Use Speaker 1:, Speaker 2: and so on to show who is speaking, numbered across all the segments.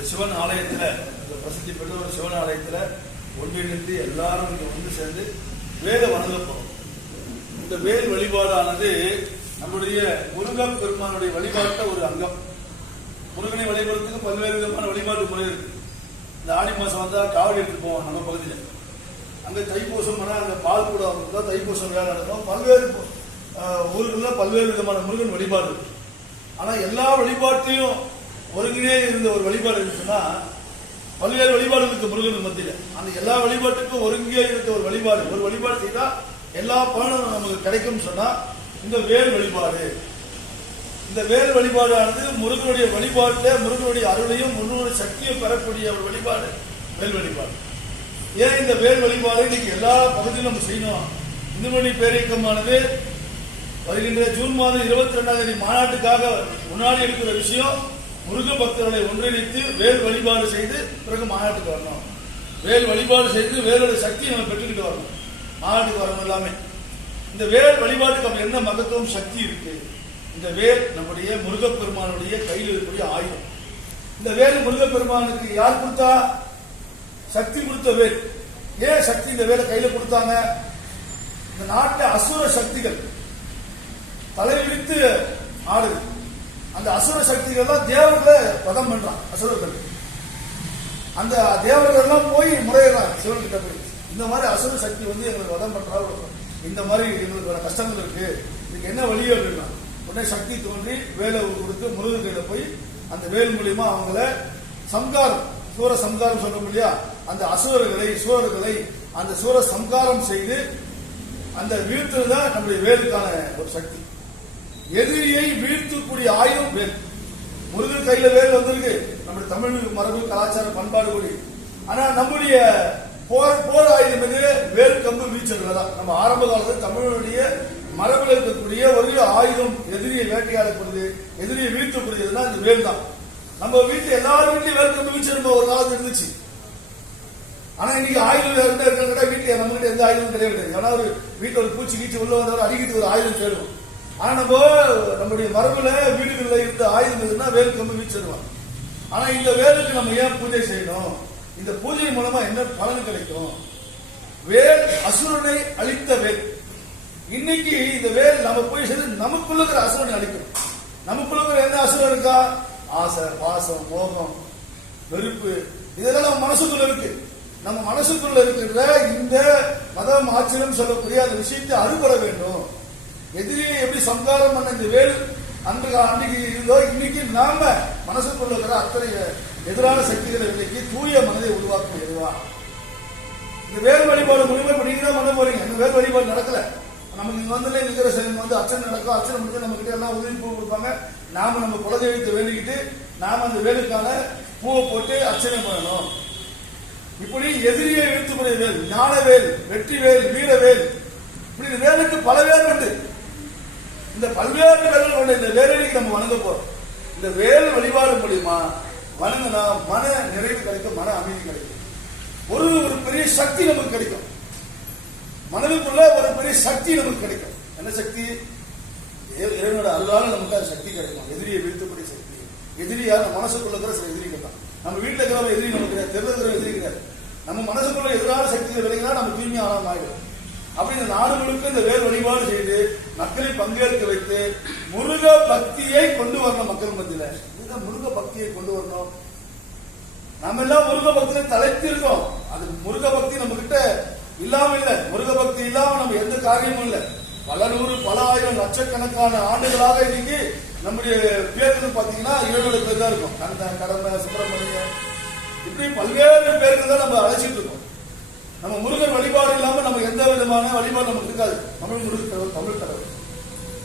Speaker 1: இந்த சிவன் ஆலயத்தில் இந்த பிரசித்தி பெற்ற ஒரு சிவன் ஆலயத்தில் ஒன்றிணைந்து எல்லாரும் இங்கே வந்து சேர்ந்து வேத வணங்க இந்த வேல் வழிபாடானது நம்முடைய முருகன் பெருமானுடைய வழிபாட்ட ஒரு அங்கம். முருகனை வழிபடுறதுக்கு பல்வேறு விதமான வழிபாட்டு முறை இருக்கு. இந்த ஆடி மாசம் வந்தா காவடி எடுத்துட்டு போவோம் நம்ம பகுதியில். அங்கே தைப்பூசம் பண்ணால் அங்கே பால் கூட தான் தைப்பூசம் வேலை நடக்கும் பல்வேறு ஊர்களில் பல்வேறு விதமான முருகன் வழிபாடு இருக்கு. எல்லா வழிபாட்டையும் ஒருங்கினே இருந்த ஒரு வழிபாடு இருந்துச்சுன்னா பல்வேறு வழிபாடுகளுக்கு முருகன் மத்தியில. அந்த எல்லா வழிபாட்டுக்கும் ஒருங்கே இருந்த ஒரு வழிபாடு. ஒரு வழிபாடு செய்தா எல்லா பலனும் நமக்கு கிடைக்கும் சொன்னா இந்த வேல் வழிபாடு. இந்த வேல் வழிபாடானது முருகனுடைய வழிபாட்டில் முருகனுடைய அருளையும் முருகனுடைய சக்தியும் பெறக்கூடிய ஒரு வழிபாடு வேல் வழிபாடு. ஏன் இந்த வேல் வழிபாடு இன்னைக்கு எல்லா பகுதியிலும் நம்ம செய்யணும்? இந்துமணி பேரியக்கமானது வருகின்ற ஜூன் மாதம் இருபத்தி ரெண்டாம் தேதி மாநாட்டுக்காக முன்னாடி இருக்கிற விஷயம் முருக பக்தர்களை ஒன்றிணைத்து வேல் வழிபாடு செய்து பிறகு மாநாட்டுக்கு வரணும். வேல் வழிபாடு செய்து வேலோட சக்தியை நம்ம பெற்றுக்கிட்டு வரணும். மாநாட்டுக்கு வரணும் எல்லாமே. இந்த வேல் வழிபாட்டுக்கு அப்ப என்ன மகத்துவம் சக்தி இருக்கு? இந்த வேல் நம்முடைய முருகப்பெருமானுடைய கையில் இருக்கக்கூடிய ஆயுதம். இந்த வேல் முருகப்பெருமானுக்கு யார் கொடுத்தா? சக்தி கொடுத்த வேல். ஏன் சக்தி இந்த வேலை கையில கொடுத்தாங்க? இந்த நாட்டில் அசுர சக்திகள். தலைவிழித்து ஆடுது. அந்த அசுர சக்திகள் தான் தேவர்களை பதம் பண்றான் அசுரர்கள். அந்த தேவர்கள் எல்லாம் போய் முறையிடலாம் சிவன் கிட்ட போய். இந்த மாதிரி அசுர சக்தி வந்து எங்களுக்கு வதம் பண்றாரு இந்த மாதிரி எங்களுக்கு வர கஷ்டங்கள் இருக்கு. இதுக்கு என்ன வழி அப்படின்னா உடனே சக்தி தோன்றி வேலை கொடுத்து முருகன் கையில போய் அந்த வேல் மூலியமா அவங்கள சம்காரம் சூர சம்காரம் சொல்றோம் இல்லையா? அந்த அசுரர்களை சூரர்களை அந்த சூர சம்காரம் செய்து அந்த வீழ்த்துதான் நம்முடைய வேலுக்கான ஒரு சக்தி. எதிரியை வீழ்த்தக்கூடிய ஆயுதம் வேல் முருகன் கையில வேல் வந்திருக்கு. நம்முடைய தமிழ் மரபு கலாச்சார பண்பாடு கூடி. ஆனா நம்முடைய போர் போர் ஆயுதம் எது? வேல் கம்பு வீச்சல் தான். நம்ம ஆரம்ப காலத்தில் தமிழனுடைய மரபில் இருக்கக்கூடிய ஒரு ஆயுதம் எதிரியை வேட்டையாடக்கூடியது எதிரியை வீழ்த்தக்கூடியதுன்னா இந்த வேல் தான். நம்ம வீட்டுல எல்லாரும் வீட்லயும் வேல் கம்பு வீச்சல் ஒரு காலத்து இருந்துச்சு. ஆனா இன்னைக்கு ஆயுதம் இருந்தா இருக்கிற வீட்டுல நம்ம கிட்ட எந்த ஆயுதமும் கிடையாது. ஏன்னா ஒரு வீட்டுல ஒரு பூச்சி கீச்சி உள்ள வந்தவர் அடிக்கிறதுக்கு ஒரு ஆயுதம் தேடும். ஆனா நம்முடைய மரபுல வீடுகளில் இருந்த ஆயுதம் எதுனா வேல் கம்பு வீச்சிருவாங்க ஆனா இந்த வேலுக்கு நம்ம ஏன் பூஜை செய்யணும்? இந்த பூஜை மூலமா என்ன பலன் கிடைக்கும்? வேல் அசுரனை அழித்த வேல். இன்னைக்கு இந்த வேல் நம்ம போய் சேர்ந்து நமக்குள்ள இருக்கிற அசுரனை அழிக்கும். நமக்குள்ள இருக்கிற என்ன அசுரம் இருக்கா? ஆசை பாசம் மோகம் வெறுப்பு. இதெல்லாம் நம்ம மனசுக்குள்ள இருக்கு. நம்ம மனசுக்குள்ள இருக்கிற இந்த மதம் ஆச்சரியம் சொல்லக்கூடிய அந்த விஷயத்தை அறுபட வேண்டும். எதிரியை எப்படி சம்காரம் பண்ண இந்த வேல் அன்று அன்னைக்கு இருந்தோ இன்னைக்கு நாம மனசுக்குள்ள இருக்கிற அத்தனை எதிரான சக்திகளை இன்னைக்கு தூய மனதை உருவாக்கும் எதுவா? இந்த வேல் வழிபாடு மூலியமா இப்ப நீங்க தான் பண்ண போறீங்க. இந்த வேல் வழிபாடு நடக்கல. நமக்கு இங்க வந்து நிக்கிற சைன் வந்து அர்ச்சனை நடக்கும். அர்ச்சனை முடிஞ்சு நம்ம கிட்ட எல்லாம் உதவி பூ கொடுப்பாங்க. நாம நம்ம குலதெய்வத்தை வேண்டிக்கிட்டு நாம அந்த வேலுக்கான பூவை போட்டு அர்ச்சனை பண்ணணும். இப்படி எதிரியை இழுத்துக்கூடிய வேல் ஞானவேல் வெற்றி வேல் வீரவேல் இப்படி இந்த வேலுக்கு பல வேல் உண்டு. இந்த பல்வேறு வேல்கள் கொண்ட இந்த வேலைக்கு நம்ம வணங்க போறோம். இந்த வேல் வழிபாடு மூலியமா வணங்கினா மன நிறைவு கிடைக்கும் மன அமைதி கிடைக்கும். ஒரு ஒரு பெரிய சக்தி நமக்கு கிடைக்கும். மனதுக்குள்ள ஒரு பெரிய சக்தி நமக்கு கிடைக்கும். என்ன சக்தி? இறைவனோட அருளால நமக்கு அந்த சக்தி கிடைக்கும். எதிரியை வீழ்த்தக்கூடிய சக்தி. எதிரியா நம்ம மனசுக்குள்ள இருக்கிற சில எதிரிகள் தான். நம்ம வீட்டில் இருக்கிற எதிரி நமக்கு கிடையாது. எதிரி கிடையாது. நம்ம மனசுக்குள்ள எதிரான சக்திகள் விலகினா நம்ம தூய்மையான ஆயிடும். அப்படி இந்த நாடு முழுக்க இந்த வேல் வழிபாடு செய்து மக்களை பங்கேற்க வைத்து முருக பக்தியை கொண்டு வரணும் மக்கள் மத்தியில. இதுதான் முருக பக்தியை கொண்டு வரணும்? நம்ம எல்லாம் முருக பக்தியில தலைத்து இருக்கோம் அது முருக பக்தி நம்ம கிட்ட இல்லாம இல்ல. முருக பக்தி இல்லாம நம்ம எந்த காரியமும் இல்ல. பல நூறு பல ஆயிரம் லட்சக்கணக்கான ஆண்டுகளாக இன்னைக்கு நம்முடைய பேருக்கு பாத்தீங்கன்னா ஏழு பேர் தான் இருக்கும். கடந்த கடமை சுப்பிரமணியன் இப்படி பல்வேறு பேருக்கு தான் நம்ம அழைச்சிட்டு இருக்கோம். நம்ம முருகன் வழிபாடு இல்லாம நம்ம எந்த விதமான வழிபாடு நமக்கு இருக்காது. தமிழ் முருகன் கடவுள் தமிழ் கடவுள்.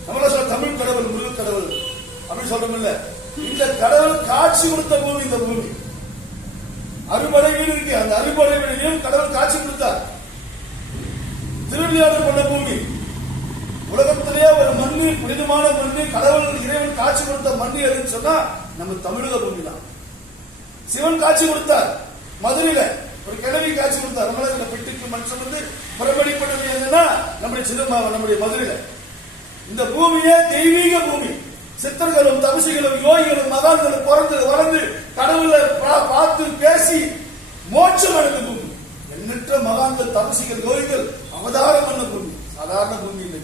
Speaker 1: நம்மள சொல்ல தமிழ் கடவுள் முருகன் கடவுள். அப்படின்னு சொல்றோம் இல்ல இந்த கடவுள் காட்சி கொடுத்த பூமி இந்த பூமி. அறுபடை வீடு இருக்கு. அந்த அறுபடை வீடையும் கடவுள் காட்சி கொடுத்தார். திருவிளையாடல் கொண்ட பூமி. உலகத்திலே ஒரு மண்ணு புனிதமான மண்ணு கடவுள் இறைவன் காட்சி கொடுத்த மண்ணு எதுன்னு சொன்னா நம்ம தமிழக பூமி தான். சிவன் காட்சி கொடுத்தார். மதுரையில. ஒரு கிழவி காட்சி கொடுத்தார் நம்மள இந்த பெட்டிக்கு மனுஷன் வந்து புறப்படிப்பட்டது என்னன்னா நம்முடைய சிதம்பரம் நம்முடைய மதுரையில. இந்த பூமியே தெய்வீக பூமி. சித்தர்களும் தபசிகளும் யோகிகளும் மகான்களும் பிறந்து வளர்ந்து கடவுளை பா- பார்த்து பேசி மோட்சம் அடைந்த பூமி. எண்ணற்ற மகான்கள் தபசிகள் யோகிகள் அவதாரம் பண்ண பூமி. சாதாரண பூமி இல்லை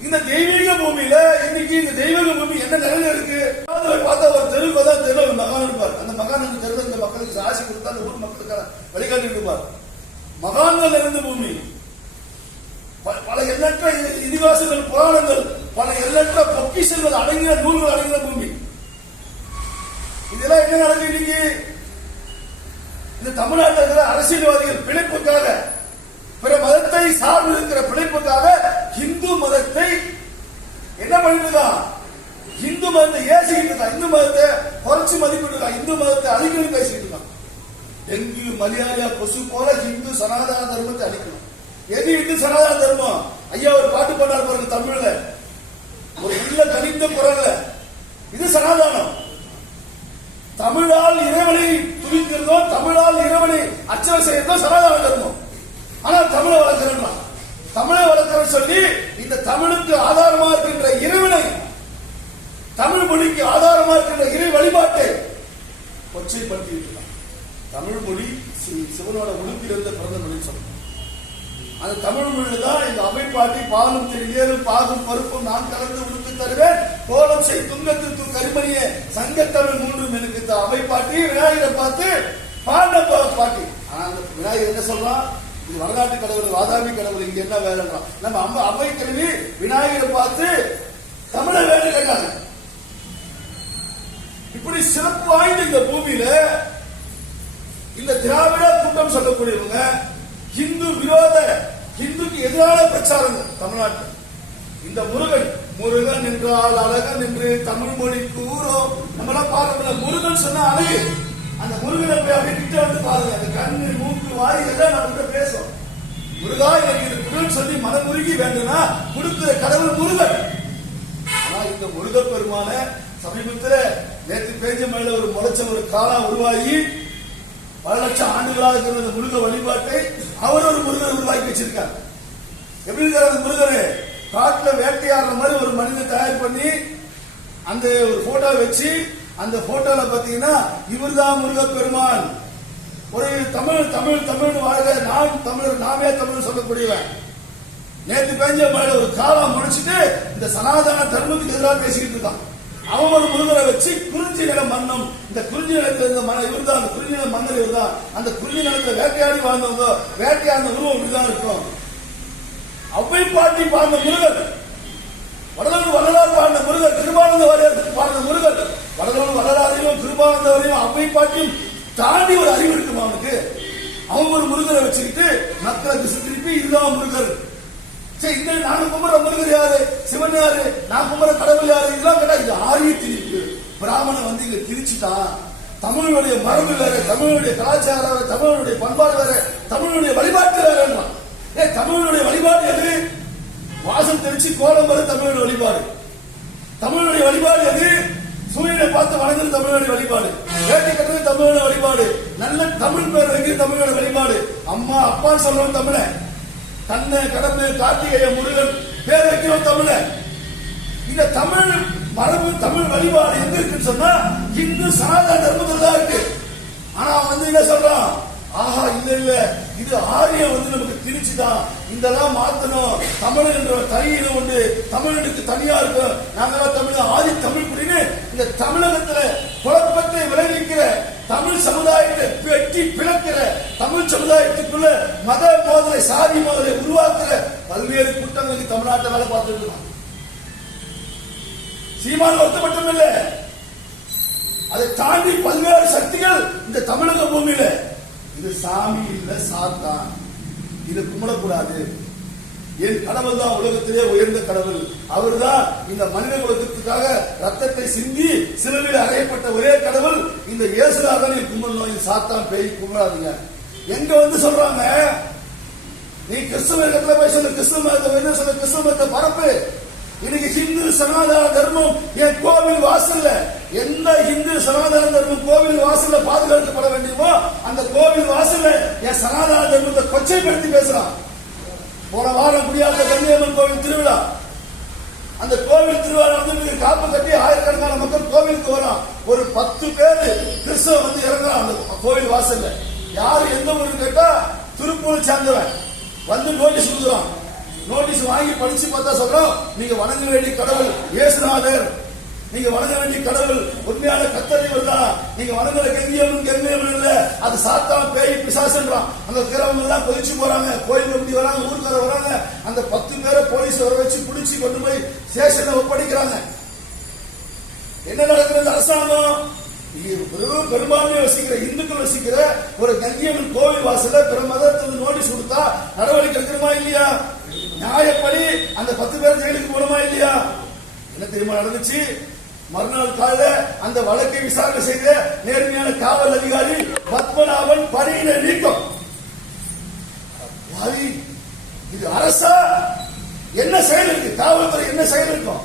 Speaker 1: இந்த தெய்வீக பூமியில இன்னைக்கு இந்த தெய்வீக பூமி என்ன நிலையில இருக்கு? பார்த்தா ஒரு தெருவுக்கு தான் ஒரு மகான் இருப்பார். அந்த மகானுக்கு தெருவில் இந்த மக்களுக்கு ஆசை கொடுத்தா அந்த ஊர் மக்களுக்கான வழிகாட்டி இருப்பார். மகான்கள் நிறைந்த பூமி. ப- பல எண்ணற்ற இதிகாசங்கள் புராணங்கள் பல எண்ணற்ற பொக்கிஷங்கள் அடங்கிய நூல்கள் அடங்கிய பூமி. இதெல்லாம் என்ன நடக்குது இன்னைக்கு? இந்த தமிழ்நாட்டில் இருக்கிற அரசியல்வாதிகள் பிழைப்புக்காக பிற மதத்தை சார்ந்து இருக்கிற பிழைப்புக்காக இந்து மதத்தை என்ன பண்ணிட்டு இந்து மதத்தை ஏசிக்கிட்டு இந்து மதத்தை குறைச்சு மதிப்பிட்டு இந்து மதத்தை அழிக்கணும் பேசிக்கிட்டு இருக்கான் டெங்கு மலேரியா கொசு போல இந்து சனாதன தர்மத்தை அழிக்கணும். எது இந்து சனாதன தர்மம்? ஐயா ஒரு பாட்டு பாடாரு பாருங்க தமிழ்ல. ஒரு உள்ள கனிந்த குரல்ல. இது சனாதானம். தமிழால் இறைவனை துணிக்கிறதோ தமிழால் இறைவனை அச்சம் செய்யறதோ சனாதன தர்மம். ஆனால் தமிழை வளர்க்கிறேன் தமிழை வளர்க்கிறேன்னு சொல்லி இந்த தமிழுக்கு ஆதாரமா இருக்கின்ற இறைவனை தமிழ் மொழிக்கு ஆதாரமா இருக்கின்ற இறை வழிபாட்டை கொச்சைப்படுத்திட்டு இருக்கான். தமிழ் மொழி சி- சிவனோட உடுப்பிலிருந்து பிறந்த மொழி சொல்லணும் அந்த தமிழ் மொழியில தான் இந்த அமைப்பாட்டி பாலும் திரு பாகும் பருப்பும் நான் கலந்து உடுப்பி தருவேன். கோலம் செய் துங்கத்து தூ கரிமணிய சங்கத்தமிழ் மூன்றும் எனக்கு இந்த அமைப்பாட்டி விநாயகரை பார்த்து பாண்ட பாட்டி. ஆனா அந்த விநாயகர் என்ன சொல்றான்? இது வரலாற்று கடவுள் வாதாபி கடவுள் இங்க என்ன வேலைன்றான் நம்ம அம்மா அம்மை கல்வி விநாயகரை பார்த்து தமிழ வேலை கேட்டாங்க. இப்படி சிறப்பு வாய்ந்த இந்த பூமியில இந்த திராவிட கூட்டம் சொல்லக்கூடியவங்க ஹிந்து விரோத ஹிந்துக்கு எதிரான பிரச்சாரங்கள் தமிழ்நாட்டில். இந்த முருகன் முருகன் என்றால் அழகன் என்று தமிழ் மொழி கூறும். நம்மளாம் பாருங்கள முருகன் சொன்னா அழகு. அந்த முருகனை போய் அப்படியே கிட்ட வந்து பாருங்க. அந்த கண்ணு மூக்கு வாய் எல்லாம் நம்ம பேசும் முருகா எனக்கு இது குடுன்னு சொல்லி மனமுருகி வேண்டும்னா கொடுக்கிற கடவுள் முருகன். ஆனா இந்த முருக பெருமான சமீபத்துல நேற்று பேஞ்ச மழையில ஒரு முளைச்ச ஒரு காலா உருவாகி பல லட்சம் ஆண்டுகளாக இருக்கிற இந்த முருக வழிபாட்டை அவர் ஒரு முருகன் உருவாக்கி வச்சிருக்கார். எப்படி இருக்கார் அந்த முருகனு காட்டுல வேட்டையாடுற மாதிரி ஒரு மனிதன் தயார் பண்ணி அந்த ஒரு போட்டோ வச்சு அந்த போட்டோல பாத்தீங்கன்னா இவர்தான் முருக பெருமான் ஒரு தமிழ் தமிழ் தமிழ் வாழ்க. நான் தமிழர் நாமே தமிழ் சொல்லக்கூடியவன். நேத்து பெஞ்ச மழை ஒரு காலம் முடிச்சுட்டு இந்த சனாதன தர்மத்துக்கு எதிராக பேசிக்கிட்டு இருக்கான். அவன் ஒரு முருகரை வச்சு குறிஞ்சி நில மன்னம் இந்த குறிஞ்சி நிலத்துல இருந்த மன இவர் தான் அந்த குறிஞ்சி நில மன்னர் இவர் தான் அந்த குறிஞ்சி நிலத்துல வேட்டையாடி வாழ்ந்தவங்க வேட்டையாடின உருவம் இப்படிதான் இருக்கும். அவ்வை பாட்டி பாடின முருகன். வடலூர் வரலாறு பாடின முருகன். திருமானந்த வாரியர் பாடின முருகன். வளரும் வளராதையும் கிருபானந்த அவை பாட்டியும் தாண்டி ஒரு அறிவு இருக்குமா அவனுக்கு? அவன் ஒரு முருகரை வச்சுக்கிட்டு மக்களை திசை திருப்பி இதுதான் முருகர். சரி இந்த நான் கும்புற முருகர் யாரு? சிவன் யாரு? நான் கும்புற கடவுள் யாரு? இதெல்லாம் கேட்டா இது ஆரிய திணிப்பு. பிராமணன் வந்து இங்க திரிச்சுட்டான் தமிழனுடைய மரபு வேற தமிழனுடைய கலாச்சாரம் வேற தமிழனுடைய பண்பாடு வேற தமிழனுடைய வழிபாட்டு வேற ஏ தமிழனுடைய வழிபாடு எது? வாசம் தெரிச்சு கோலம் வர தமிழனுடைய வழிபாடு. தமிழனுடைய வழிபாடு எது? பார்த்து வணங்குறது தமிழ்நாடு வழிபாடு. வேட்டி கட்டுறது தமிழோட வழிபாடு. நல்ல தமிழ் பேர் வைக்கிறது தமிழோட வழிபாடு. அம்மா அப்பா சொல்றோம் தமிழ. கண்ண கடந்து கார்த்திகேய முருகன் பேர் வைக்கிறோம் தமிழ. இந்த தமிழ் மரபு தமிழ் வழிபாடு எங்க இருக்குன்னு சொன்னா இந்து சனாதன தர்மத்தில் தான் இருக்கு. ஆனா அவன் வந்து என்ன சொல்றான்? ஆஹா இல்ல இல்ல. இது ஆரியம் வந்து நமக்கு திணிச்சுதான். இதெல்லாம் மாத்தணும். தமிழ் என்ற தனியில உண்டு. தமிழனுக்கு தனியா இருக்கும். நாங்களாம் தமிழ் ஆதி தமிழ் குடின்னு இந்த தமிழகத்துல குழப்பத்தை விளைவிக்கிற தமிழ் சமுதாயத்தை வெட்டி பிளக்கிற தமிழ் சமுதாயத்துக்குள்ள மத மோதலை சாதி மோதலை உருவாக்குற பல்வேறு கூட்டங்களுக்கு தமிழ்நாட்டை வேலை பார்த்துட்டு சீமான் ஒருத்த மட்டும் இல்ல. அதை தாண்டி பல்வேறு சக்திகள் இந்த தமிழக பூமியில. இது சாமி இல்ல சாத்தான். இது கும்பிடக்கூடாது. என் கடவுள் தான் உலகத்திலே உயர்ந்த கடவுள். அவர்தான் இந்த மனித குலத்திற்காக ரத்தத்தை சிந்தி சிலுவையில் அறையப்பட்ட ஒரே கடவுள். இந்த இயேசுநாதனை கும்பிடணும் இது சாத்தான் பேய் கும்பிடாதீங்க. எங்க வந்து சொல்றாங்க? நீ கிறிஸ்துவ இடத்துல போய் சொல்லு. கிறிஸ்துவ மதத்தை என்ன சொல்ல? கிறிஸ்துவ மதத்தை பரப்பு. இன்னைக்கு ஹிந்து சனாதன தர்மம் என் கோவில் வாசல்ல. எந்த ஹிந்து சனாதன தர்மம் கோவில் வாசல்ல பாதுகாக்கப்பட வேண்டியமோ அந்த கோவில் வாசல்ல என் சனாதன தர்மத்தை கொச்சைப்படுத்தி பேசுறான். போன வாரம் முடியாத கன்னியம்மன் கோவில் திருவிழா. அந்த கோவில் திருவிழா வந்து காப்பு கட்டி ஆயிரக்கணக்கான மக்கள் கோவிலுக்கு வரும் ஒரு பத்து பேர் கிறிஸ்தவ வந்து இறங்குறான் அந்த கோவில் வாசல்ல. யாரு எந்த ஊருக்கு கேட்டா திருப்பூர் சேர்ந்தவன். வந்து நோட்டீஸ் கொடுக்குறான். நோட்டீஸ் வாங்கி படிச்சு பார்த்தா சொல்றோம் நீங்க வணங்க வேண்டிய கடவுள் இயேசுநாதர். நீங்க வணங்க வேண்டிய கடவுள் உண்மையான கத்தரை தான். நீங்க வணங்குற கெங்கியவன் கெங்கியவன் இல்ல. அது சாத்தான் பேய் பிசாசுன்றான். அங்க இருக்கிறவங்க எல்லாம் கொதிச்சு போறாங்க. கோயில் கமிட்டி வராங்க ஊருக்கார வராங்க. அந்த பத்து பேரை போலீஸ் வர வச்சு பிடிச்சி கொண்டு போய் ஸ்டேஷன்ல ஒப்படைக்கிறாங்க. என்ன நடக்கிறது அரசாங்கம்? வெறும் பெரும்பான்மை வசிக்கிற இந்துக்கள் வசிக்கிற ஒரு கங்கியம்மன் கோவில் வாசல பிற மதத்துக்கு நோட்டீஸ் கொடுத்தா நடவடிக்கை எடுக்கணுமா இல்லையா? நியாயப்படி அந்த பத்து பேர் ஜெயிலுக்கு போகணுமா இல்லையா? என்ன தெரியுமா நடந்துச்சு? மறுநாள் காலையில அந்த வழக்கை விசாரணை செய்த நேர்மையான காவல் அதிகாரி பத்மநாபன் பணியில நீக்கம். இது அரசா? என்ன செயல் இருக்கு? காவல்துறை என்ன செயல் இருக்கும்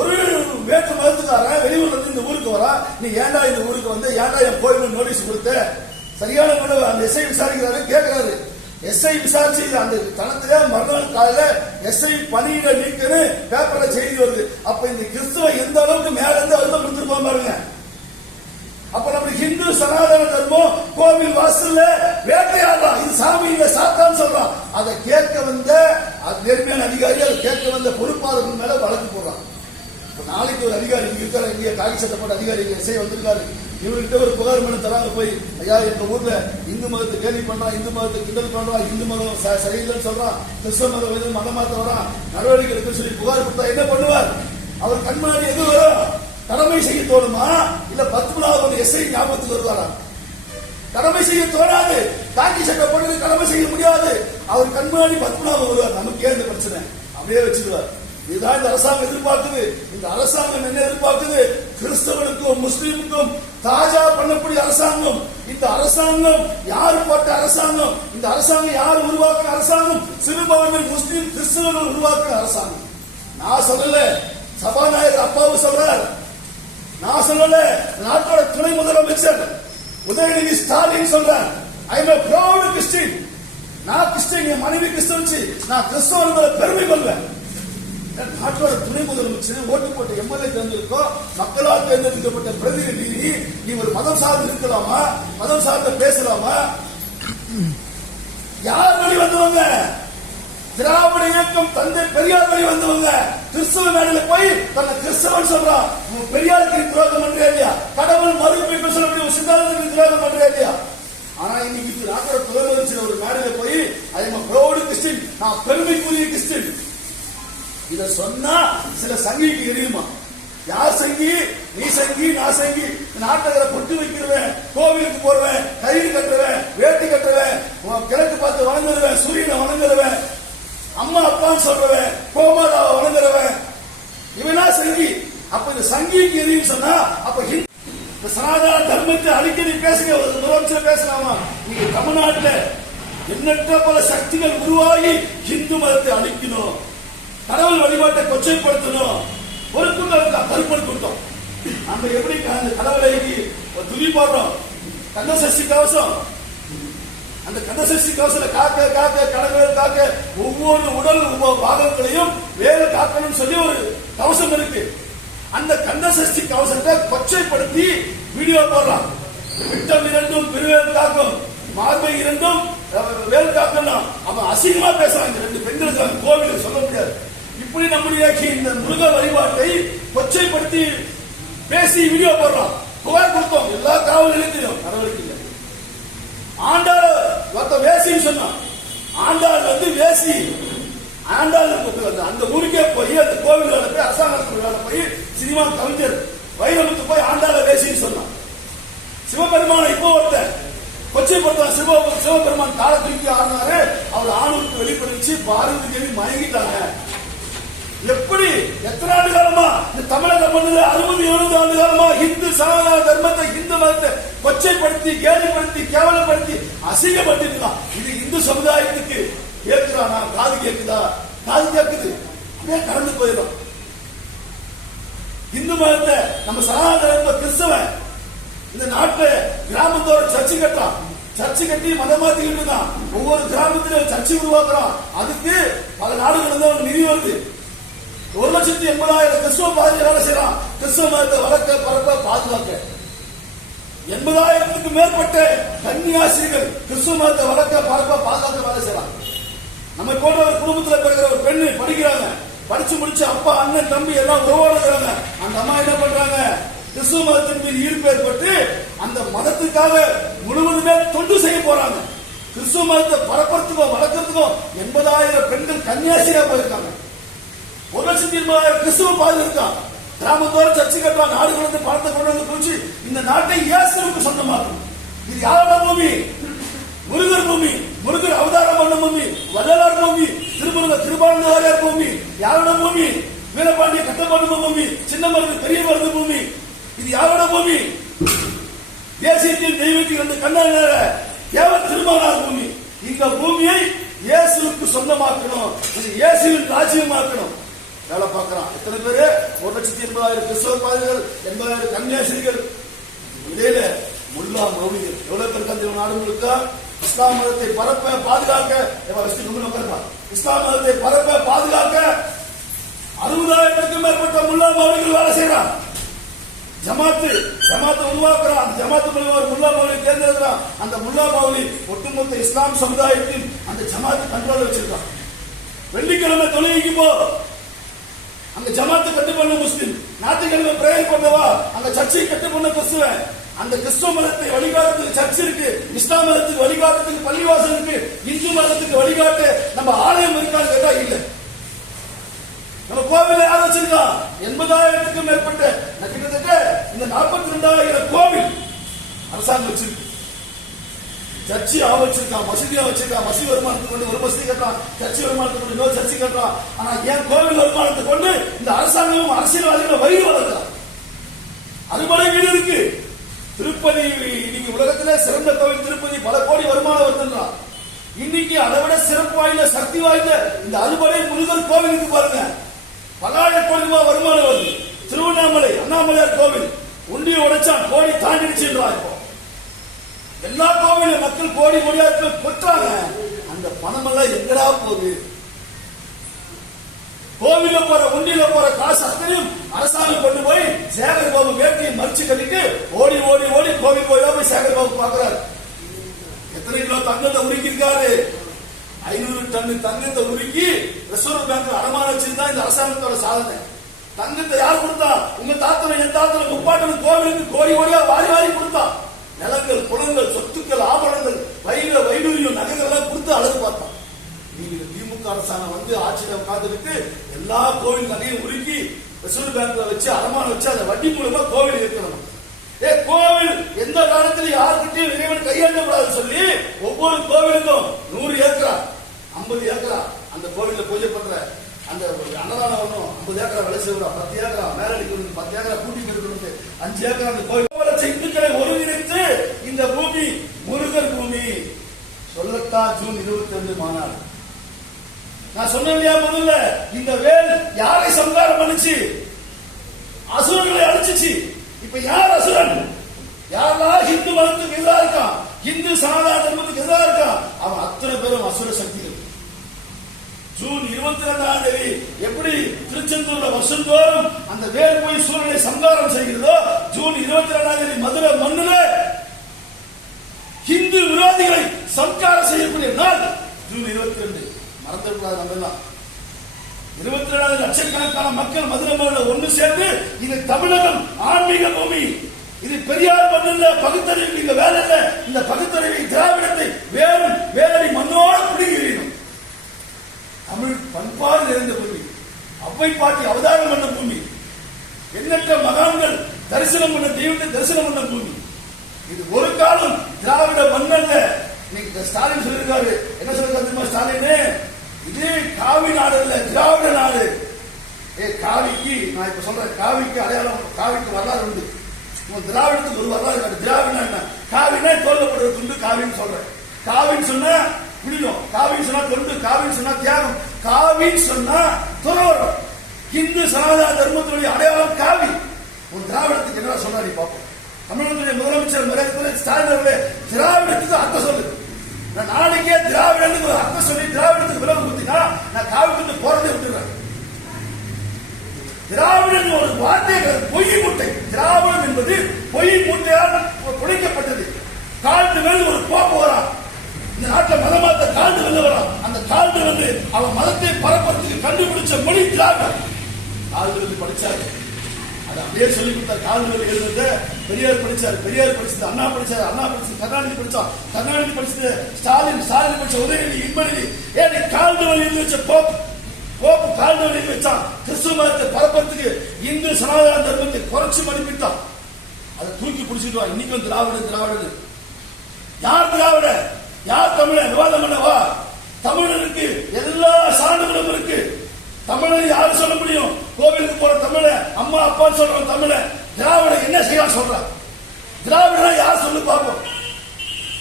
Speaker 1: ஒரு வேற்று மதத்துக்காரன் வெளியூர்ல இருந்து இந்த ஊருக்கு வரா. நீ ஏண்டா இந்த ஊருக்கு வந்து? ஏன்டா என் கோயில் நோட்டீஸ் கொடுத்த? சரியான முறை அந்த இசை விசாரிக்கிறாரு கேட்கிறாரு. எஸ்ஐ விசாரிச்சு அந்த தனத்துல மறுநாள் காலையில எஸ்ஐ பணியிட நீக்கன்னு பேப்பர்ல செய்தி வருது. அப்ப இந்த கிறிஸ்துவ எந்த அளவுக்கு மேல இருந்து அழுத்தம் கொடுத்துருப்பான் பாருங்க. அப்ப நம்ம ஹிந்து சனாதன தர்மம் கோவில் வாசல்ல வேட்டையாடுறான் இது சாமி இல்ல சாத்தான் சொல்றான். அதை கேட்க வந்த நேர்மையான அதிகாரி அதை கேட்க வந்த பொறுப்பாளர்கள் மேல வழக்கு போடுறான். நாளைக்கு ஒரு அதிகாரி இங்க இருக்காரு இங்கே காகி சட்டப்பட்ட அதிகாரி எஸ்ஐ வந்திருக்காரு. இவர்கிட்ட ஒரு புகார் மனு தராங்க போய் ஐயா எங்க ஊர்ல இந்து மதத்தை கேள்வி பண்றா இந்து மதத்தை கிண்டல் பண்றா இந்து மதம் ச- சரியில்லைன்னு சொல்றான் கிறிஸ்தவ மதம் வந்து மதம் மாத்த வரான் நடவடிக்கை எடுக்க சொல்லி புகார் கொடுத்தா என்ன பண்ணுவார்? அவர் கண்மணி எது வரும்? கடமை செய்ய தோணுமா? இல்ல பத்மநாபன் எஸ்ஐ ஞாபகத்துக்கு வருவாரா? கடமை செய்ய தோணாது. காக்கி சட்டை போட்டு கடமை செய்ய முடியாது. அவர் கண்மணி பத்மநாபம் வருவார். நமக்கு ஏன் இந்த பிரச்சனை. அப்படியே வச்சிருவார் இதுதான் இந்த அரசாங்கம் எதிர்பார்க்குது. இந்த அரசாங்கம் என்ன எதிர்பார்க்குது? கிறிஸ்தவனுக்கும் முஸ்லீமுக்கும் தாஜா பண்ணக்கூடிய அரசாங்கம். இந்த அரசாங்கம் யார் போட்ட அரசாங்கம்? இந்த அரசாங்கம் யார் உருவாக்கின அரசாங்கம்? சிறுபான்மை முஸ்லீம் கிறிஸ்தவர்கள் உருவாக்கின அரசாங்கம். நான் சொல்லல. சபாநாயகர் அப்பாவும் சொல்றார். நான் சொல்லல. நாட்டோட துணை முதலமைச்சர் உதயநிதி ஸ்டாலின் சொல்றார். ஐ எம் ப்ரௌட் கிறிஸ்டின் நான் கிறிஸ்டின் என் மனைவி கிறிஸ்தவச்சு நான் கிறிஸ்தவன் பெருமை கொள்வேன் நாட்டோட துணை முதலமைச்சர் ஓட்டு போட்ட எம்எல்ஏ தேர்ந்தெடுக்கோ மக்களால் தேர்ந்தெடுக்கப்பட்ட பிரதிநிதி நீ ஒரு மதம் சார்ந்து இருக்கலாமா? மதம் சார்ந்து பேசலாமா? யார் வழி வந்தவங்க? திராவிட இயக்கம் தந்தை பெரியார் வழி வந்தவங்க. கிறிஸ்தவ நாடுல போய் தன்னை கிறிஸ்தவன் சொல்றான். உன் பெரியாருக்கு துரோகம் பண்றியா இல்லையா? கடவுள் மறுப்பு சொல்லக்கூடிய ஒரு சித்தாந்தத்துக்கு துரோகம் பண்றியா இல்லையா? ஆனா இன்னைக்கு இது நாட்டோட முதலமைச்சர் ஒரு நாடுல போய் ஐ எம் ப்ரௌடு கிறிஸ்டின் நான் பெருமைக்குரிய கிறிஸ்டின் இத சொன்னா சில சங்கிக்கு எரியுமா? யார் சங்கி? நீ சங்கி நான் சங்கி. நாட்டகரை பொட்டு வைக்கிறவன் கோவிலுக்கு போடுவேன் கயிறு கட்டுறவன் வேட்டு கட்டுறவன் உன் கிழக்கு பார்த்து வணங்குறவன் சூரியனை வணங்குறவன் அம்மா அப்பான்னு சொல்றவன் கோமாதாவை வணங்குறவன். இவனா சங்கி. அப்ப இந்த சங்கிக்கு எரியும் சொன்னா அப்ப ஹிந்து இந்த சனாதன தர்மத்தை அடிக்கடி பேசுங்க. ஒரு முதலமைச்சர் பேசலாமா நீங்க தமிழ்நாட்டில் எண்ணற்ற பல சக்திகள் உருவாகி ஹிந்து மதத்தை அழிக்கணும். கடவுள் வழிபாட்டை கொச்சைப்படுத்தணும். ஒரு கூட்டம் இருக்கா? கருப்பன் கூட்டம் நம்ம எப்படி அந்த கடவுளை ஒரு துதி போடுறோம்? கந்த சஷ்டி கவசம். அந்த கந்தசஷ்டி கவசல காக்க காக்க கடவுள் காக்க ஒவ்வொரு உடல் ஒவ்வொரு பாகங்களையும் வேலை காக்கணும்னு சொல்லி ஒரு கவசம் இருக்கு. அந்த கந்தசஷ்டி கவசத்தை கொச்சைப்படுத்தி வீடியோ போடுறான். விட்டம் இரண்டும் பெருவேல் காக்கும். மார்பை இரண்டும் வேல் காக்கணும். அவன் அசிங்கமா பேசுறான். இந்த ரெண்டு பெண்களுக்கு அந்த கோவிலுக்கு சொல்ல முடியாது இப்படி நம்முடைய இந்த முருக வழிபாட்டை கொச்சைப்படுத்தி பேசி வீடியோ போடுறோம். புகார் கொடுத்தோம். எல்லா காவல் நிலையத்திலும் நடவடிக்கை இல்லை. ஆண்டாள் ஒருத்த வேசின்னு சொன்னான். ஆண்டாள் வந்து வேசி. ஆண்டாள் அந்த- அந்த ஊருக்கே போய் அந்த கோவில் போய் அரசாங்கத்துக்கு போய் சினிமா கவிஞர் வைரமுத்து போய் ஆண்டாள வேசின்னு சொன்னான். சிவபெருமான இப்போ ஒருத்தன் கொச்சைப்படுத்த சிவ சிவபெருமான் கால தூக்கி ஆடினாரு. அவர் ஆணுக்கு வெளிப்படுத்தி பார்வதி தேவி மயங்கிட்டாங்க. எப்படி? எத்தனை ஆண்டு காலமா? இந்த தமிழக மண்ணில் அறுபது எழுபது ஆண்டு காலமா? இந்து சனாதன தர்மத்தை இந்து மதத்தை கொச்சைப்படுத்தி கேலிப்படுத்தி கேவலப்படுத்தி அசிங்கப்பட்டிருந்தான் இது இந்து சமுதாயத்துக்கு ஏற்கிறானா காது கேட்குதா? காது கேட்குது. அப்படியே கடந்து போயிடும். இந்து மதத்தை நம்ம சனாதன தர்ம கிறிஸ்தவன் இந்த நாட்டுல கிராமத்தோட சர்ச்சு கட்டுறான். சர்ச்சு கட்டி மதம் மாத்திக்கிட்டு இருக்கான். ஒவ்வொரு கிராமத்திலும் சர்ச்சை உருவாக்குறான். அதுக்கு பல நாடுகள் இருந்து நிதி வருது. ஒரு லட்சத்தி எண்பதாயிரம் கிறிஸ்துவ பாதிரி வேலை செய்யலாம்? கிறிஸ்துவ மதத்தை வளர்க்க பரப்ப பாதுகாக்க. எண்பதாயிரத்துக்கு மேற்பட்ட கன்னியாசிரிகள் கிறிஸ்துவ மதத்தை வளர்க்க பரப்ப பாதுகாக்க வேலை செய்யலாம். நம்ம போன்ற ஒரு குடும்பத்தில் பிறகுற ஒரு பெண்ணு படிக்கிறாங்க. படிச்சு முடிச்சு அப்பா அண்ணன் தம்பி எல்லாம் உருவாடுறாங்க அந்த அம்மா என்ன பண்றாங்க? கிறிஸ்துவ மதத்தின் மீது ஈர்ப்பு ஏற்பட்டு அந்த மதத்துக்காக முழுவதுமே தொண்டு செய்ய போறாங்க. கிறிஸ்துவ மதத்தை பரப்புறதுக்கும் வளர்க்கறதுக்கும் எண்பதாயிரம் பெண்கள் கன்னியாசிரியா போயிருக்காங்க. ஒரு லட்சத்தி எண்பதாயிரம் கிறிஸ்துவ பாதை இருக்கான் கிராமத்தோறும் சர்ச்சை கட்டுறான் நாடுகள் வந்து பணத்தை கொண்டு வந்து குடிச்சு இந்த நாட்டை இயேசுவுக்கு சொந்தமாக்கும். இது யாரோட பூமி? முருகர் பூமி. முருகர் அவதாரம் பண்ண பூமி. வள்ளலார் பூமி. திருமுருக திருபானந்தாரியார் பூமி. யாரோட பூமி? வீரபாண்டிய கட்டமருந்த பூமி. சின்ன மருந்து பெரிய மருந்து பூமி. இது யாரோட பூமி? தேசியத்தில் தெய்வத்தில் ரெண்டு கண்ணால தேவ திருமணார் பூமி. இந்த பூமியை இயேசுவுக்கு சொந்தமாக்கணும். இது இயேசுவின் ராஜ்யமாக்கணும். வேலை பார்க்கிறான். எத்தனை பேரு? ஒரு லட்சத்தி எண்பதாயிரம் கிறிஸ்தவ எண்பதாயிரம் கன்னியாசிரிகள். இடையில முல்லா மௌலிகள் எவ்வளவு பேர் தந்தை நாடு முழுக்க? இஸ்லாம் மதத்தை பரப்ப பாதுகாக்க. இஸ்லாம் மதத்தை பரப்ப பாதுகாக்க அறுபதாயிரத்துக்கும் மேற்பட்ட முல்லா மௌலிகள் வேலை செய்யறான் ஜமாத்து ஜமாத்தை உருவாக்குறான். அந்த ஜமாத்து மூலமா ஒரு முல்லா மௌலி தேர்ந்தெடுக்கிறான். அந்த முல்லா மௌலி ஒட்டுமொத்த இஸ்லாம் சமுதாயத்தின் அந்த ஜமாத்து கண்ட்ரோல் வச்சிருக்கான். வெள்ளிக்கிழமை தொழுகைக்கு போ. அந்த ஜமாத்து கட்டு பண்ண முஸ்லிம். ஞாயிற்றுக்கிழமை பிரேயர் பண்ணவா? அந்த சர்ச்சை கட்டு பண்ண கிறிஸ்துவன் அந்த கிறிஸ்துவ மதத்தை வழிகாட்டுறதுக்கு சர்ச் இருக்கு. இஸ்லாம் மதத்துக்கு வழிகாட்டுறதுக்கு பள்ளிவாசல் இருக்கு. இந்து மதத்துக்கு வழிகாட்டு நம்ம ஆலயம் இருக்கான்னு கேட்டா இல்லை. நம்ம கோவில் யார் வச்சிருக்கான் எண்பதாயிரத்துக்கும் மேற்பட்ட நான் கிட்டத்தட்ட இந்த நாற்பத்தி ரெண்டாயிரம் கோவில் அரசாங்கம் வச்சிருக்கு. சர்ச்சை அவன் வச்சிருக்கான் மசூதியா வச்சிருக்கான் மசூதி வருமானத்தை கொண்டு ஒரு மசூதி கட்டுறான் சர்ச்சி வருமானத்தை கொண்டு இன்னொரு சர்ச்சை கட்டுறான் ஆனா ஏன் கோவில் வருமானத்தை கொண்டு இந்த அரசாங்கமும் அரசியல்வாதிகளும் வயிறு வளர்க்கிறான் போல வீடு இருக்கு திருப்பதி இன்னைக்கு உலகத்திலே சிறந்த கோவில் திருப்பதி பல கோடி வருமானம் வருதுன்றான் இன்னைக்கு அதை விட சிறப்பு வாய்ந்த சக்தி வாய்ந்த இந்த அறுபடை முருகர் கோவிலுக்கு பாருங்க பல்லாயிரம் கோடி ரூபாய் வருமானம் வருது திருவண்ணாமலை அண்ணாமலையார் கோவில் உண்டியை உடைச்சான் கோடி தாண்டிடுச்சுன்றான் இப்போ எல்லா கோவிலும் மக்கள் கோடி கோடியா கொட்டாங்க அந்த பணம் எல்லாம் எங்கடா போகுது? கோவில போற ஒண்டியில போற காசு அத்தனையும் அரசாங்கம் கொண்டு போய் சேகர் பாபு வேட்டியை மறிச்சு கட்டிட்டு ஓடி ஓடி ஓடி கோவில் கோயிலா போய் சேகர் பாபு பாக்குறாரு எத்தனை கிலோ தங்கத்தை உருக்கி இருக்காரு ஐநூறு டன் தங்கத்தை உருக்கி ரிசர்வ் பேங்க் அடமான வச்சிருந்தா இந்த அரசாங்கத்தோட சாதனை. தங்கத்தை யார் கொடுத்தா? உங்க தாத்தனை என் தாத்தனை முப்பாட்டனும் கோவிலுக்கு கோடி கோடியா வாரி வாரி கொடுத்தா. நிலங்கள் குளங்கள் சொத்துக்கள் ஆபரணங்கள் வைர வைடூரியம் நகைகள் கொடுத்து அழகு பார்த்தான். நீங்க திமுக அரசாங்கம் வந்து ஆட்சியில் உட்கார்ந்துட்டு எல்லா கோவில் நகையும் உருக்கி ரிசர்வ் பேங்க்ல வச்சு அடமான வச்சு அந்த வட்டி மூலமா கோவில் இருக்கணும் ஏ கோவில் எந்த காலத்துல யாருக்கிட்டையும் இறைவன் கையாண்டக்கூடாதுன்னு சொல்லி ஒவ்வொரு கோவிலுக்கும் நூறு ஏக்கரா ஐம்பது ஏக்கரா அந்த கோவில்ல பூஜை பண்ற அந்த அன்னதானம் ஒன்றும் ஐம்பது ஏக்கரா விலை செய்யணும் பத்து ஏக்கரா மேலடிக்கணும் பத்து ஏக்கரா கூட்டிட்டு இருக்கணும் அஞ்சு ஏக்கர் அந்த கோவில் வளர்ச்சி இந்துக்களை ஒருங்கிணைத்து இந்த பூமி முருகர் பூமி. சொல்லத்தான் ஜூன் இருபத்தி ரெண்டு மாநாடு. நான் சொன்னேன் இல்லையா முதல்ல? இந்த வேல் யாரை சம்காரம் பண்ணுச்சு? அசுரர்களை அழிச்சிச்சு. இப்ப யார் அசுரன்? யாரெல்லாம் ஹிந்து மதத்துக்கு எதிராக இருக்கான்? ஹிந்து சனாதன தர்மத்துக்கு எதிராக இருக்கான்? அவன் அத்தனை பேரும் அசுர சக்தி. ஜூன் இருபத்தி ரெண்டாம் தேதி எப்படி திருச்செந்தூர்ல வருஷந்தோறும் அந்த வேல் போய் சூரியனை சங்காரம் செய்கிறதோ ஜூன் இருபத்தி ரெண்டாம் தேதி மதுரை மண்ணுல ஹிந்து விரோதிகளை சம்காரம் செய்யக்கூடிய நாள் ஜூன் இருபத்தி ரெண்டு மறந்துவிடாது நம்ம இருபத்தி ரெண்டாவது லட்சக்கணக்கான மக்கள் மதுரை மண்ணில் ஒன்று சேர்ந்து இது தமிழகம் ஆன்மீக பூமி. இது பெரியார் மண்ணில் பகுத்தறிவு நீங்க வேலை இல்லை. இந்த பகுத்தறிவை திராவிடத்தை வேறும் வேலை மண்ணோடு பிடிக்கிறீர்கள் தமிழ் பண்பாடு நிறைந்த பூமி. அவ்வை பாட்டி அவதாரம் பண்ண பூமி. எண்ணற்ற மகான்கள் தரிசனம் பண்ண தெய்வத்தை தரிசனம் பண்ண பூமி. இது ஒரு காலம் திராவிட மண்ணல்ல. இன்னைக்கு ஸ்டாலின் சொல்லியிருக்காரு. என்ன சொல்றாரு தெரியுமா ஸ்டாலின்? இது காவி நாடு இல்ல திராவிட நாடு. ஏ காவிக்கு நான் இப்ப சொல்றேன் காவிக்கு அடையாளம் காவிக்கு வரலாறு உண்டு. உன் திராவிடத்துக்கு ஒரு வரலாறு திராவிட என்ன? காவினா தோல்லப்படுற துண்டு காவின்னு சொல்றேன். காவின்னு சொன்னா புரியும். காவின்னு சொன்னா தொண்டு காவின்னு சொன்னா தியாகம். காவின்னு சொன்னா துறவரம். இந்து சனாதன தர்மத்தினுடைய அடையாளம் காவி. ஒரு திராவிடத்துக்கு என்ன சொன்னா நீ பார்ப்போம் தமிழகத்துடைய முதலமைச்சர் மிரட்டல ஸ்டாலின் அவர்களே திராவிடத்துக்கு அர்த்தம் சொல்லு. நான் நாளைக்கே திராவிடத்துக்கு ஒரு அர்த்தம் சொல்லி திராவிடத்துக்கு விலகு குத்தினா நான் காவிக்கு போறதே விட்டுறேன் திராவிடன் ஒரு வார்த்தை பொய் முட்டை. திராவிடம் என்பது பொய் முட்டையால் புடைக்கப்பட்டது. காட்டு மேல் ஒரு கோப்பு அவன் மதத்தை பரப்புறதுக்கு கண்டுபிடிச்ச மொழி திராவிடம். கால்டு படிச்சாரு. அது அப்படியே சொல்லி கொடுத்த கால்கள் எழுதுறத பெரியார் படிச்சார். பெரியார் படிச்சது அண்ணா படிச்சார். அண்ணா படிச்சது கருணாநிதி படிச்சான் கருணாநிதி படிச்சது ஸ்டாலின். ஸ்டாலின் படிச்ச உதயநிதி இன்பநிதி ஏன் கால்கள் எழுதி வச்ச போப்? போப்பு கால்கள் எழுதி வச்சான். கிறிஸ்துவ மதத்தை பரப்புறதுக்கு இந்து சனாதன தர்மத்தை குறைச்சு மதிப்பிட்டான். அதை தூக்கி பிடிச்சிட்டு வா. இன்னைக்கும் திராவிட திராவிட யார் திராவிட? யார் தமிழ விவாதம் பண்ணவா தமிழருக்கு எல்லா சான்றுகளும் இருக்கு. தமிழன் யாரு சொல்ல முடியும்? கோவிலுக்கு போற தமிழ அம்மா அப்பா சொல்றோம் தமிழ திராவிட என்ன செய்ய சொல்றான் திராவிடனா யார் சொல்லு பார்ப்போம்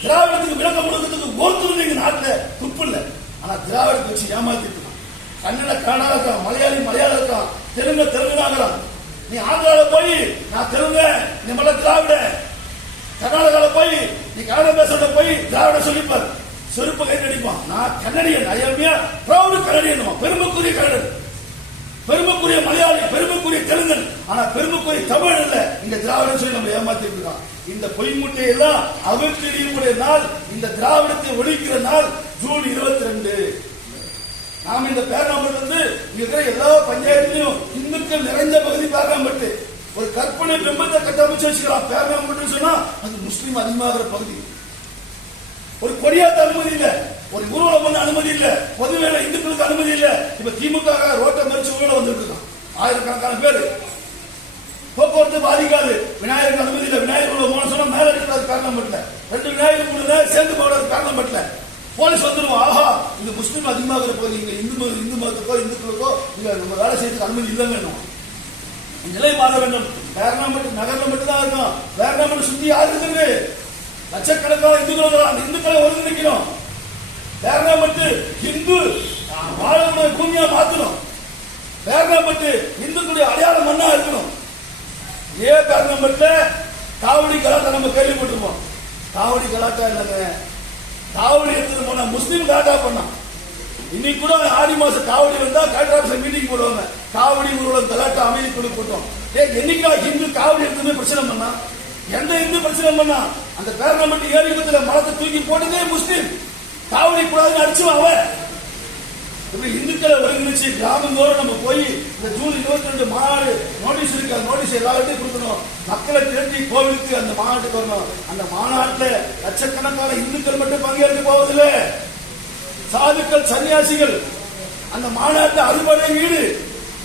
Speaker 1: திராவிடத்துக்கு விளக்கம் கொடுக்கறதுக்கு ஒருத்தரும் எங்க நாட்டுல துப்பு இல்ல. ஆனா திராவிடத்தை வச்சு ஏமாத்திட்டு கன்னட கன்னடா இருக்கான் மலையாளி மலையாளம் இருக்கான் தெலுங்கு தெலுங்குனாகிறான் நீ ஆந்திரால போய் நான் தெலுங்கு நீ மல்ல திராவிட. கர்நாடகால போய் நீ கன்னடம் பேசுறத போய் திராவிட சொல்லிப்பார். செருப்பு கை நடிப்பான் நான் கன்னடியன் ஐயமியா ப்ரௌடு கன்னடியன் பெருமைக்குரிய கன்னடன் பெருமைக்குரிய மலையாளி பெருமைக்குரிய தெலுங்கன். ஆனா பெருமைக்குரிய தமிழ் இல்ல இந்த திராவிடம் சொல்லி நம்ம ஏமாத்திட்டு இருக்கோம் இந்த பொய் முட்டையெல்லாம் அவிழ்த்தெறியக்கூடிய நாள் இந்த திராவிடத்தை ஒழிக்கிற நாள் ஜூன் இருபத்தி ரெண்டு நாம் இந்த பேராம்பட்டு வந்து இருக்கிற எல்லா பஞ்சாயத்துலயும் இந்துக்கள் நிறைந்த பகுதி பேராம்பட்டு. ஒரு கற்பனை பிம்பத்தை கட்டமைச்சு வச்சுக்கலாம். பேராம்பட்டு சொன்னா அது முஸ்லீம் அதிகமாகிற பகுதி. ஒரு கொடியாத்த அனுமதி இல்ல. ஒரு ஊர்வலம் பண்ண அனுமதி இல்ல. பொதுவேல இந்துக்களுக்கு அனுமதி இல்ல. இப்ப திமுக ரோட்டை மறிச்சு உள்ள வந்துட்டு ஆயிரக்கணக்கான பேர். போக்குவரத்து பாதிக்காது. விநாயகருக்கு அனுமதி இல்ல. விநாயகர் உள்ள போன சொன்னா மேல இருக்கிறது காரணம் பட்டல. ரெண்டு விநாயகர் கூட சேர்ந்து போடுறது காரணம் பட்டல. போலீஸ் வந்துடும் ஆஹா இந்த முஸ்லீம் அதிகமாக போது இங்க இந்து மத இந்து மதத்துக்கோ இந்துக்களுக்கோ இங்க நம்ம வேலை செய்யறதுக்கு அனுமதி இல்லைன்னு நிலை மாற வேண்டும். வேரணம் மட்டும் நகரில் மட்டும் தான் இருக்கும் வேரணம் மட்டும் சுத்தி யாரு இருக்குது? லட்சக்கணக்கான இந்துக்கள் இந்துக்களை ஒருங்கிணைக்கணும் வேரணம் மட்டும் இந்து வாழக்கூடிய பூமியா மாத்தணும் வேரணம் மட்டும் இந்துக்களுடைய அடையாள மண்ணா இருக்கணும். ஏ காரணம் மட்டும் காவடி கலாட்டா நம்ம கேள்விப்பட்டிருப்போம். காவடி கலாட்டா இல்லைங்க காவடி எடுத்துட்டு போனா முஸ்லீம் கலாட்டா பண்ணான் இன்னைக்கு கூட ஆடி மாசம் காவடி வந்தா கலெக்டர் ஆபீஸ்ல மீட்டிங் போடுவாங்க. காவடி ஊர்வலம் கலாட்டா அமைதி குழு கூட்டம். ஏ என்னைக்கா ஹிந்து காவடி எடுத்துன்னு பிரச்சனை பண்ணா? எந்த இந்து பிரச்சனை பண்ணா அந்த பேரணம் மட்டும் ஏரி மரத்தை தூக்கி போட்டதே முஸ்லீம் காவடி கூடாதுன்னு அடிச்சுவான் அவன் இப்படி இந்துக்களை ஒருங்கிணைச்சு கிராமந்தோறும் நம்ம போய் இந்த ஜூன் இருபத்தி ரெண்டு மாநாடு நோட்டீஸ் இருக்கு அந்த நோட்டீஸ் எல்லார்ட்டையும் கொடுக்கணும். மக்களை திரட்டி கோவிலுக்கு அந்த மாநாட்டுக்கு வரணும். அந்த மாநாட்டுல லட்சக்கணக்கான இந்துக்கள் மட்டும் பங்கேற்க போவதில்லை. சாதுக்கள் சன்னியாசிகள் அந்த மாநாட்டுல அறுபடை வீடு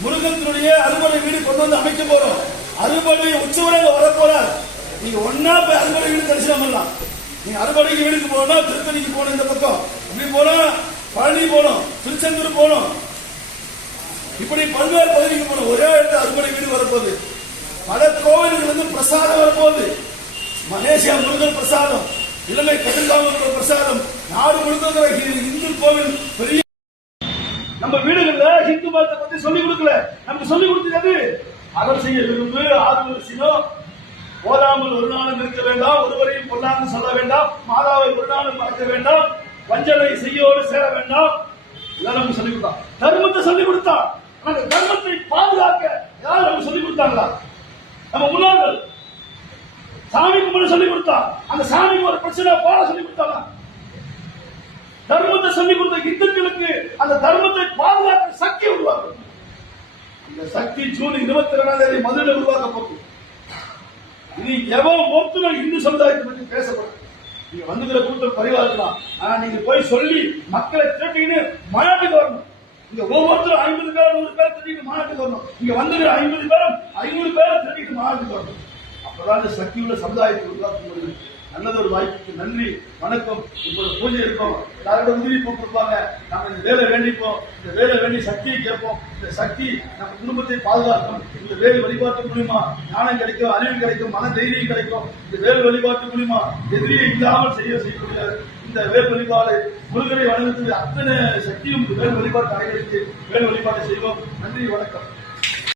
Speaker 1: முருகத்தினுடைய அறுபடை வீடு கொண்டு வந்து அமைக்க போறோம். அறுபடை உற்சவரங்க வரப்போறார். நீ ஒன்னா போய் அறுபடை வீடு தரிசனம் பண்ணலாம். நீ அறுபடை வீடுக்கு போனா திருப்பதிக்கு போன இந்த பக்கம். இப்படி போனா பழனி போகணும் திருச்செந்தூர் போகணும். இப்படி பல்வேறு பகுதிக்கு போகணும். ஒரே இடத்துல அறுபடை வீடு வரப்போகுது. பல கோவில்கள் வந்து பிரசாதம் வரப்போகுது. மலேசியா முருகன் பிரசாதம் இலங்கை கதிர்காம பிரசாதம் நாடு முழுக்க இந்து கோவில் பெரிய நம்ம வீடுகள்ல ஹிந்து மதத்தை பத்தி சொல்லிக் கொடுக்கல. நமக்கு சொல்லிக் கொடுத்தது அகல் செய்ய விரும்பு ஆறுதல் செய்யும் போதாமல் ஒரு நாளும் இருக்க வேண்டாம் ஒருவரையும் கொள்ளாமல் சொல்ல வேண்டாம் மாதாவை ஒரு நாளும் மறக்க வேண்டாம் வஞ்சனை செய்யோடு சேர வேண்டாம். இதெல்லாம் சொல்லிக் கொடுத்தான் தர்மத்தை சொல்லிக் கொடுத்தான் அந்த தர்மத்தை பாதுகாக்க யாரும் நமக்கு சொல்லிக் கொடுத்தாங்களா? நம்ம முன்னோர்கள். சாமி கும்பிட சொல்லிக் கொடுத்தா. அந்த சாமிக்கு ஒரு பிரச்சனை பாட சொல்லிக் கொடுத்தாங்க தர்மத்தை சொல்லிக் கொடுத்த இந்துக்களுக்கு அந்த தர்மத்தை பாதுகாக்க சக்தி உருவாக்கும் இந்த சக்தி ஜூன் இருபத்தி இரண்டாம் தேதி மதுரை உருவாக்கப்படும். நீ எவன் ஒருத்தரும் இந்து சமுதாயத்தை பற்றி பேசப்படும். நீங்க வந்துக்கிற கூட்டம் குறைவா ஆனா நீங்க போய் சொல்லி மக்களை திரட்டின்னு மாநாட்டுக்கு வரணும். இங்க ஒவ்வொருத்தரும் ஐம்பது பேர் நூறு பேர் திரட்டிட்டு மாநாட்டுக்கு வரணும். இங்க வந்துக்கிற ஐம்பது பேரும் ஐநூறு பேர் திரட்டிட்டு மாநாட்டுக்கு வரணும். அப்பதான் இந்த சக்தி உள்ள சமுதாயத்தை உருவாக்க முடியும். நல்லதொரு வாய்ப்புக்கு நன்றி வணக்கம். இப்போது பூஜை இருக்கும். எல்லாரோட உதவி போட்டிருப்பாங்க நம்ம இந்த வேலை வேண்டிப்போம். இந்த வேலை வேண்டி சக்தியை கேட்போம். இந்த சக்தி நம்ம குடும்பத்தை பாதுகாக்கும். இந்த வேலை வழிபாட்டு மூலியமா ஞானம் கிடைக்கும் அறிவு கிடைக்கும் மன தைரியம் கிடைக்கும். இந்த வேலை வழிபாட்டு மூலியமா எதிரியை இல்லாமல் செய்ய செய்யக்கூடிய இந்த வேல் வழிபாடு முருகனை வணங்கக்கூடிய அத்தனை சக்தியும் இந்த வேல் வழிபாட்டு அடைகளுக்கு வேல் வழிபாடு செய்வோம். நன்றி வணக்கம்.